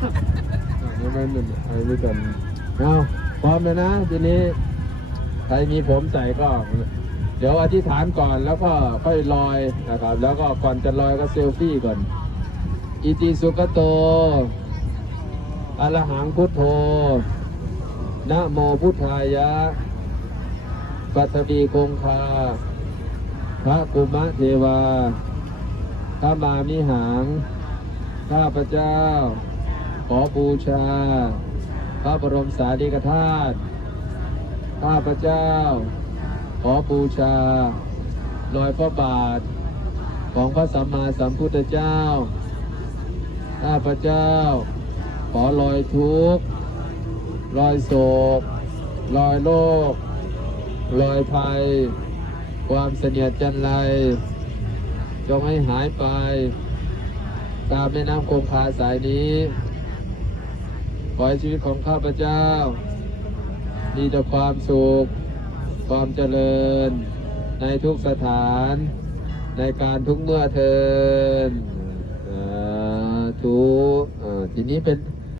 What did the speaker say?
ไม่ไม่กันเอาพร้อมแล้วนะทีนี้ใครมีผมใส่ก็เดี๋ยวอธิษฐานก่อนแล้วก็ค่อยลอยนะครับแล้วก็ก่อนจะลอยก็เซลฟี่ก่อนอิติสุขโตอะระหังพุทโธนะโมพุทธายะปัทวีคงคาพระกุมะเทวาข้ามามิหังข้าพเจ้าขอบูชาพระบรมสารีริกธาตุข้าพเจ้าขอบูชารอยพระบาทของพระสัมมาสัมพุทธเจ้าข้าพเจ้าขอลอยทุกข์ลอยโศกลอยโลกลอยภัยความเสนียดจันไรจงให้หายไปตามแม่น้ำคงคาสายนี้ขอให้ชีวิตของข้าพเจ้ามีแต่ความสุขความเจริญในทุกสถานในการทุกเมื่อเทินทุกทีนี้เป็น